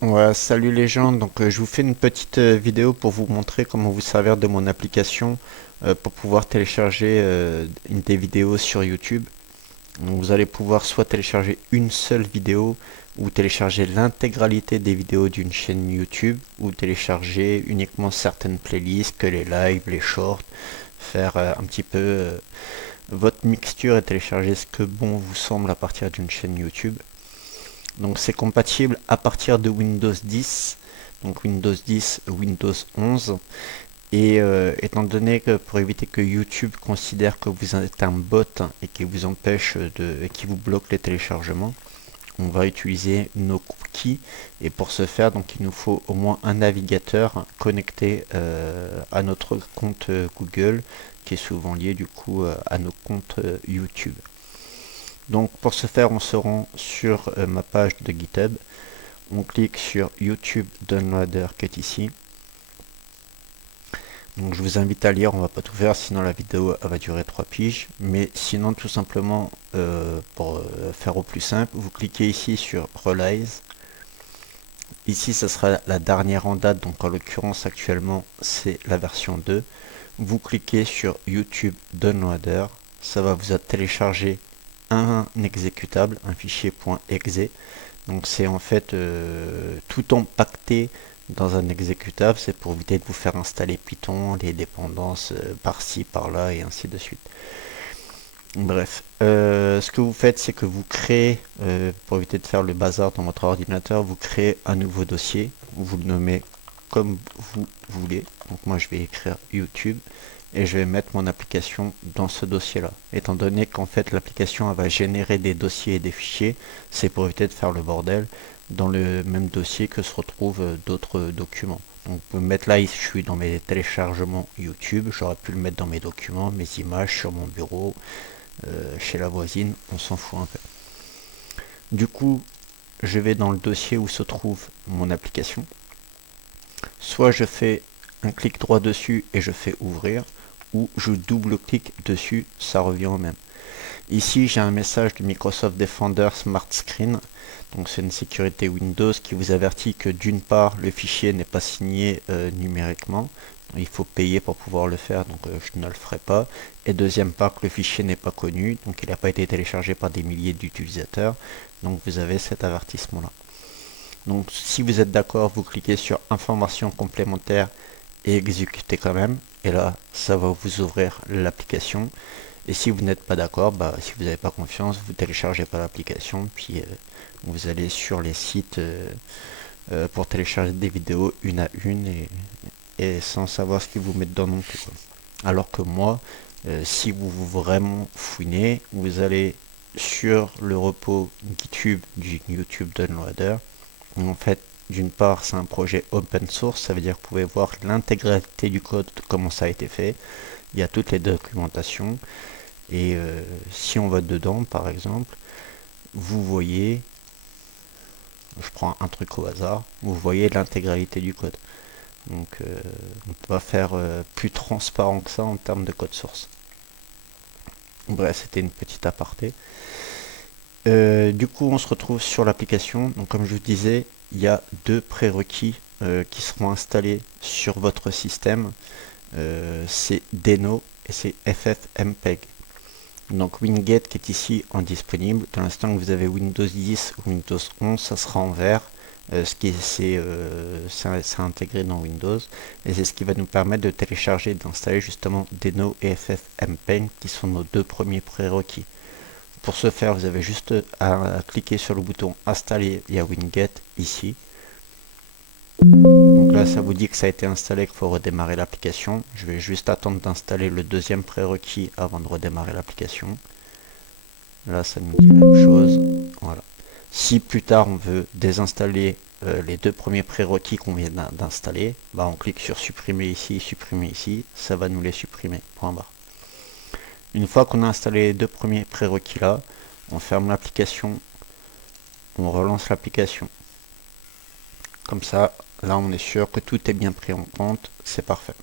Ouais, salut les gens, je vous fais une petite vidéo pour vous montrer comment vous servir de mon application pour pouvoir télécharger des vidéos sur YouTube. Donc vous allez pouvoir soit télécharger une seule vidéo ou télécharger l'intégralité des vidéos d'une chaîne YouTube ou télécharger uniquement certaines playlists, que les lives, les shorts, faire un petit peu votre mixture et télécharger ce que bon vous semble à partir d'une chaîne YouTube. Donc c'est compatible à partir de Windows 10, donc Windows 10, Windows 11. Et étant donné que pour éviter que YouTube considère que vous êtes un bot et qui vous empêche et qui vous bloque les téléchargements, on va utiliser nos cookies. Et pour ce faire, donc il nous faut au moins un navigateur connecté à notre compte Google, qui est souvent lié du coup à nos comptes YouTube. Donc pour ce faire, on se rend sur ma page de GitHub. On clique sur YouTube Downloader qui est ici. Donc je vous invite à lire, on va pas tout faire, sinon la vidéo elle va durer 3 piges. Mais sinon tout simplement, pour faire au plus simple, vous cliquez ici sur Release. Ici ça sera la dernière en date, donc en l'occurrence actuellement c'est la version 2. Vous cliquez sur YouTube Downloader, ça va vous télécharger un exécutable, un fichier .exe. Donc c'est en fait tout empaqueté dans un exécutable, c'est pour éviter de vous faire installer Python, les dépendances par-ci, par-là et ainsi de suite. Bref, ce que vous faites, c'est que vous créez, pour éviter de faire le bazar dans votre ordinateur, vous créez un nouveau dossier, vous le nommez comme vous voulez. Donc moi je vais écrire YouTube et je vais mettre mon application dans ce dossier-là. Étant donné qu'en fait l'application va générer des dossiers et des fichiers, c'est pour éviter de faire le bordel dans le même dossier que se retrouvent d'autres documents. Donc vous pouvez mettre là, je suis dans mes téléchargements YouTube, j'aurais pu le mettre dans mes documents, mes images sur mon bureau, chez la voisine, on s'en fout un peu. Du coup, je vais dans le dossier où se trouve mon application. Soit je fais un clic droit dessus et je fais ouvrir, ou je double-clique dessus, ça revient au même. Ici, j'ai un message de Microsoft Defender Smart Screen. Donc c'est une sécurité Windows qui vous avertit que d'une part, le fichier n'est pas signé numériquement. Il faut payer pour pouvoir le faire, donc je ne le ferai pas. Et deuxième part, que le fichier n'est pas connu, donc il n'a pas été téléchargé par des milliers d'utilisateurs. Donc vous avez cet avertissement-là. Donc si vous êtes d'accord, vous cliquez sur Informations complémentaires et exécutez quand même. Et là, ça va vous ouvrir l'application. Et si vous n'êtes pas d'accord, si vous n'avez pas confiance, vous téléchargez pas l'application, puis vous allez sur les sites pour télécharger des vidéos une à une et sans savoir ce qu'ils vous mettent dedans non plus, quoi. Alors que moi, si vous vraiment fouinez, vous allez sur le repo GitHub du YouTube Downloader. En fait, d'une part, c'est un projet open source, ça veut dire que vous pouvez voir l'intégralité du code, comment ça a été fait. Il y a toutes les documentations. Et si on va dedans, par exemple, vous voyez, je prends un truc au hasard, vous voyez l'intégralité du code. Donc on peut pas faire plus transparent que ça en termes de code source. Bref, c'était une petite aparté. Du coup, on se retrouve sur l'application. Donc comme je vous disais, il y a deux prérequis qui seront installés sur votre système. C'est Deno et c'est FFmpeg. Donc Winget qui est ici en disponible. Dans l'instant que vous avez Windows 10 ou Windows 11, ça sera en vert. Ce qui c'est intégré dans Windows. Et c'est ce qui va nous permettre de télécharger et d'installer justement Deno et FFmpeg qui sont nos deux premiers prérequis. Pour ce faire, vous avez juste à cliquer sur le bouton installer via Winget ici. Donc là, ça vous dit que ça a été installé, qu'il faut redémarrer l'application. Je vais juste attendre d'installer le deuxième prérequis avant de redémarrer l'application. Là, ça nous dit la même chose. Voilà. Si plus tard on veut désinstaller les deux premiers prérequis qu'on vient d'installer, on clique sur supprimer ici, ça va nous les supprimer. Point barre. Une fois qu'on a installé les deux premiers prérequis là, on ferme l'application, on relance l'application. Comme ça, là on est sûr que tout est bien pris en compte, c'est parfait.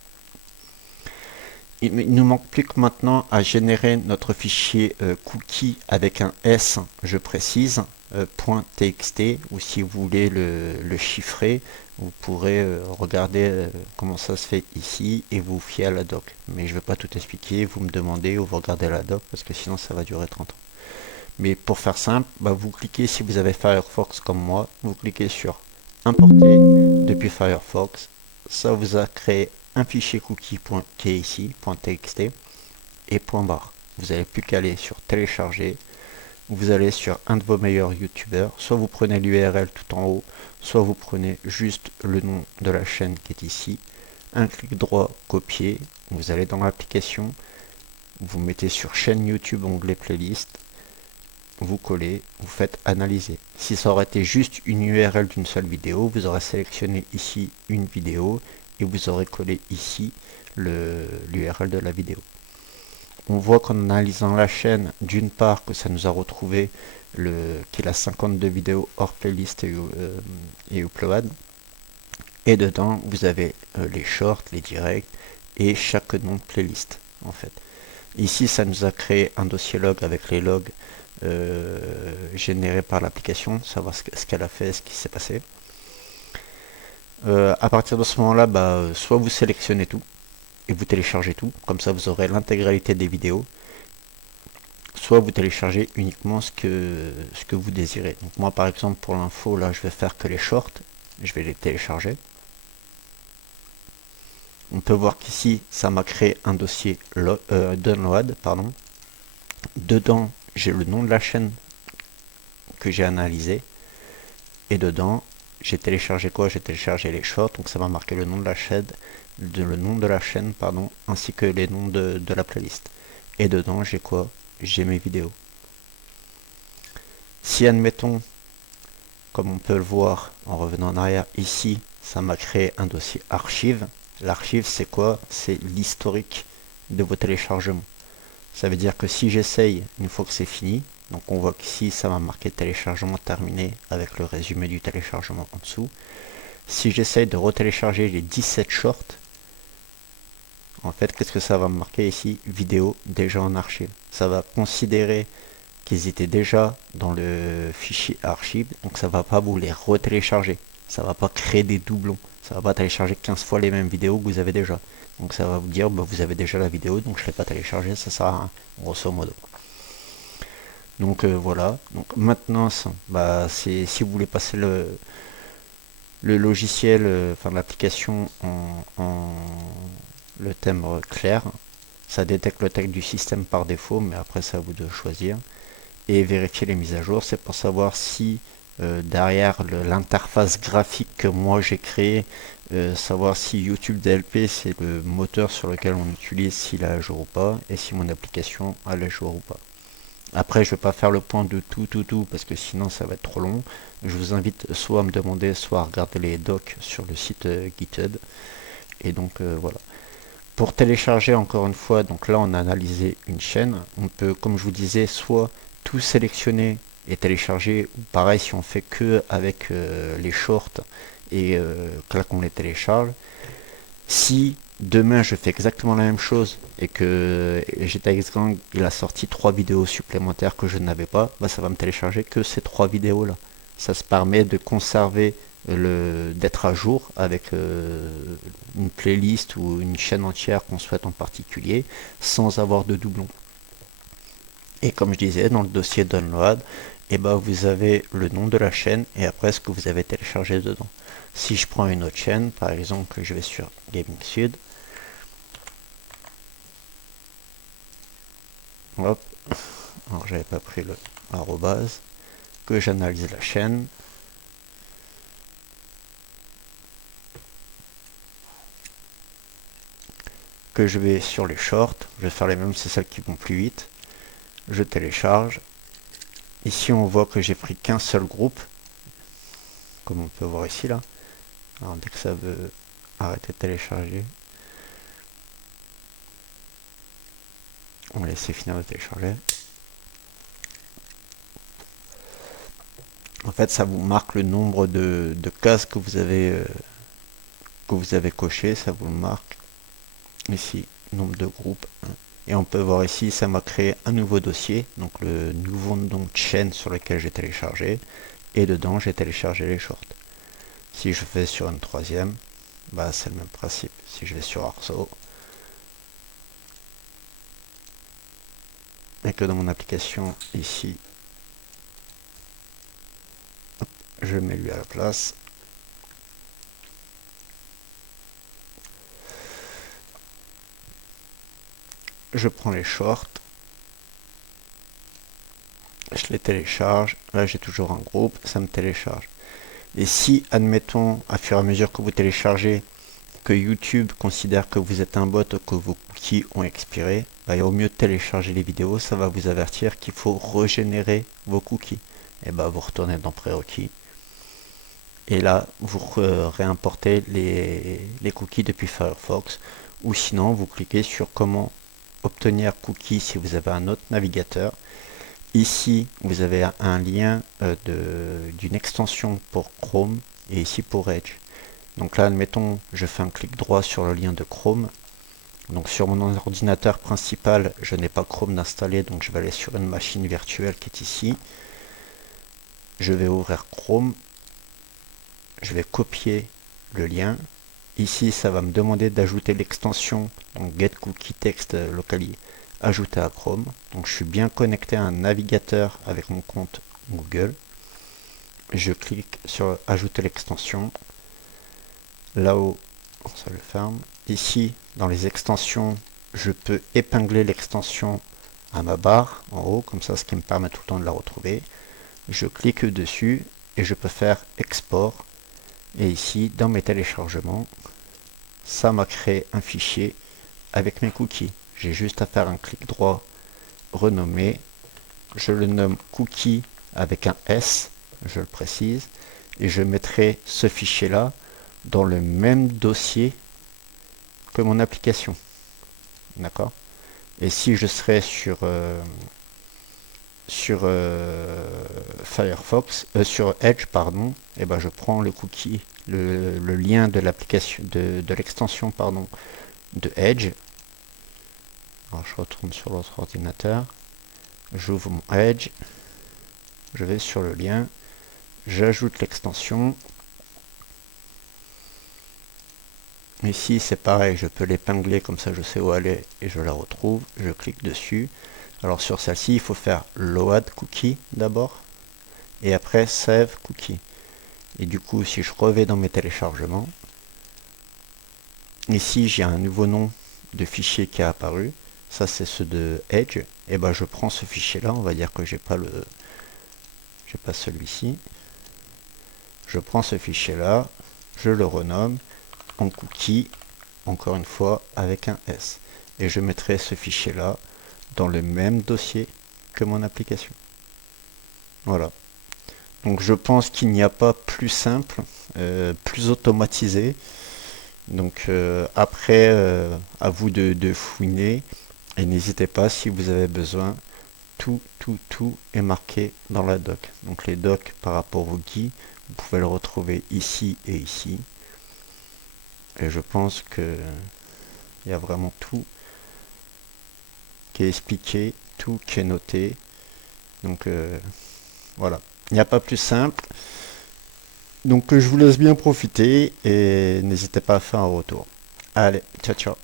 Il nous manque plus que maintenant à générer notre fichier cookie avec un S, je précise, .txt, ou si vous voulez le chiffrer, vous pourrez regarder comment ça se fait ici et vous fier à la doc. Mais je ne vais pas tout expliquer, vous me demandez ou vous regardez la doc parce que sinon ça va durer 30 ans. Mais pour faire simple, vous cliquez, si vous avez Firefox comme moi, vous cliquez sur importer depuis Firefox. Ça vous a créé un fichier cookie qui est ici, .txt et .bar. Vous n'avez plus qu'à aller sur télécharger. Vous allez sur un de vos meilleurs youtubeurs, soit vous prenez l'URL tout en haut, soit vous prenez juste le nom de la chaîne qui est ici, un clic droit, copier, vous allez dans l'application, vous mettez sur chaîne YouTube, onglet playlist, vous collez, vous faites analyser. Si ça aurait été juste une URL d'une seule vidéo, vous aurez sélectionné ici une vidéo et vous aurez collé ici l'URL de la vidéo. On voit qu'en analysant la chaîne, d'une part que ça nous a retrouvé qu'il a 52 vidéos hors playlist et upload. Et dedans, vous avez les shorts, les directs et chaque nom de playlist en fait. Ici, ça nous a créé un dossier log avec les logs générés par l'application, savoir ce qu'elle a fait, ce qui s'est passé. À partir de ce moment-là, soit vous sélectionnez tout et vous téléchargez tout, comme ça vous aurez l'intégralité des vidéos, soit vous téléchargez uniquement ce que vous désirez. Donc moi par exemple pour l'info, là je vais faire que les shorts, je vais les télécharger. On peut voir qu'ici ça m'a créé un dossier download, pardon. Dedans j'ai le nom de la chaîne que j'ai analysé et dedans j'ai téléchargé quoi? J'ai téléchargé les shorts, donc ça va marquer le nom de la chaîne, pardon, ainsi que les noms de la playlist. Et dedans j'ai quoi? J'ai mes vidéos. Si admettons, comme on peut le voir en revenant en arrière ici, ça m'a créé un dossier archive. L'archive c'est quoi? C'est l'historique de vos téléchargements. Ça veut dire que si j'essaye une fois que c'est fini, donc on voit qu'ici ça m'a marqué téléchargement terminé avec le résumé du téléchargement en dessous. Si j'essaye de retélécharger les 17 shorts, en fait qu'est-ce que ça va me marquer ici? Vidéo déjà en archive. Ça va considérer qu'ils étaient déjà dans le fichier archive, donc ça va pas vous les retélécharger. Ça va pas créer des doublons. Ça va pas télécharger 15 fois les mêmes vidéos que vous avez déjà. Donc ça va vous dire, vous avez déjà la vidéo, donc je ne l'ai pas téléchargée, ça sert à rien, grosso modo. Donc voilà. Donc maintenant, si vous voulez passer le logiciel, enfin l'application le thème clair, ça détecte le texte du système par défaut, mais après c'est à vous de choisir. Et vérifier les mises à jour, c'est pour savoir si derrière l'interface graphique que moi j'ai créée, savoir si YouTube DLP c'est le moteur sur lequel on utilise, s'il est à jour ou pas, et si mon application est à jour ou pas. Après je vais pas faire le point de tout parce que sinon ça va être trop long. Je vous invite soit à me demander, soit à regarder les docs sur le site GitHub. Et donc voilà. Pour télécharger encore une fois, donc là on a analysé une chaîne, on peut, comme je vous disais, soit tout sélectionner et télécharger, ou pareil si on fait que avec les shorts et que là qu'on les télécharge. Si demain je fais exactement la même chose et que GTX Gang il a sorti 3 vidéos supplémentaires que je n'avais pas, ça va me télécharger que ces 3 vidéos là. Ça se permet de conserver d'être à jour avec une playlist ou une chaîne entière qu'on souhaite en particulier sans avoir de doublons. Et comme je disais, dans le dossier download, vous avez le nom de la chaîne et après ce que vous avez téléchargé dedans. Si je prends une autre chaîne, par exemple, je vais sur Gaming Sud. Hop. Alors j'avais pas pris le arrobase. Que j'analyse la chaîne. Que je vais sur les shorts. Je vais faire les mêmes, c'est celles qui vont plus vite. Je télécharge. Ici on voit que j'ai pris qu'un seul groupe. Comme on peut voir ici là. Alors dès que ça veut arrêter de télécharger, on va laisser finir de télécharger. En fait ça vous marque le nombre de cases que vous avez coché, ça vous le marque ici, nombre de groupes 1, Et on peut voir ici, ça m'a créé un nouveau dossier, donc le nouveau nom de chaîne sur lequel j'ai téléchargé. Et dedans, j'ai téléchargé les shorts. Si je fais sur une troisième, bah c'est le même principe. Si je vais sur Arso, et que dans mon application ici, hop, je mets lui à la place. Je prends les shorts, je les télécharge. Là, j'ai toujours un groupe, ça me télécharge. Et si, admettons, à fur et à mesure que vous téléchargez, que YouTube considère que vous êtes un bot ou que vos cookies ont expiré, bah, au mieux de télécharger les vidéos, ça va vous avertir qu'il faut régénérer vos cookies. Et bah, vous retournez dans prérequis. Et là, vous réimportez les cookies depuis Firefox. Ou sinon, vous cliquez sur comment obtenir cookies si vous avez un autre navigateur. Ici, vous avez un lien d'une extension pour Chrome et ici pour Edge. Donc là, admettons, je fais un clic droit sur le lien de Chrome. Donc sur mon ordinateur principal, je n'ai pas Chrome d'installer, donc je vais aller sur une machine virtuelle qui est ici. Je vais ouvrir Chrome. Je vais copier le lien. Ici, ça va me demander d'ajouter l'extension, donc Get Cookie Text Locally, ajouter à Chrome. Donc je suis bien connecté à un navigateur avec mon compte Google. Je clique sur ajouter l'extension. Là-haut, ça le ferme. Ici, dans les extensions, je peux épingler l'extension à ma barre en haut, comme ça, ce qui me permet tout le temps de la retrouver. Je clique dessus et je peux faire export. Et ici, dans mes téléchargements, ça m'a créé un fichier avec mes cookies. J'ai juste à faire un clic droit, renommer. Je le nomme cookie avec un S, je le précise. Et je mettrai ce fichier-là dans le même dossier que mon application. D'accord? Et si je serais sur Firefox, sur Edge, pardon, et ben je prends le cookie, le lien de l'application, de l'extension, pardon, de Edge. Alors je retourne sur l'autre ordinateur, j'ouvre mon Edge, je vais sur le lien, j'ajoute l'extension. Ici c'est pareil, je peux l'épingler comme ça je sais où aller et je la retrouve, je clique dessus. Alors sur celle-ci il faut faire load cookie d'abord et après save cookie. Et du coup si je reviens dans mes téléchargements, ici j'ai un nouveau nom de fichier qui est apparu, ça c'est ceux de Edge, et ben je prends ce fichier là, on va dire que j'ai pas celui-ci, je prends ce fichier là, je le renomme en cookie, encore une fois avec un S, et je mettrai ce fichier là dans le même dossier que mon application. Voilà. Donc je pense qu'il n'y a pas plus simple, plus automatisé. Donc après, à vous de fouiner. Et n'hésitez pas, si vous avez besoin, tout est marqué dans la doc. Donc les docs par rapport au guide, vous pouvez le retrouver ici et ici. Et je pense que il y a vraiment tout qui est expliqué, tout qui est noté. Donc voilà, il n'y a pas plus simple. Donc je vous laisse bien profiter et n'hésitez pas à faire un retour. Allez, ciao ciao.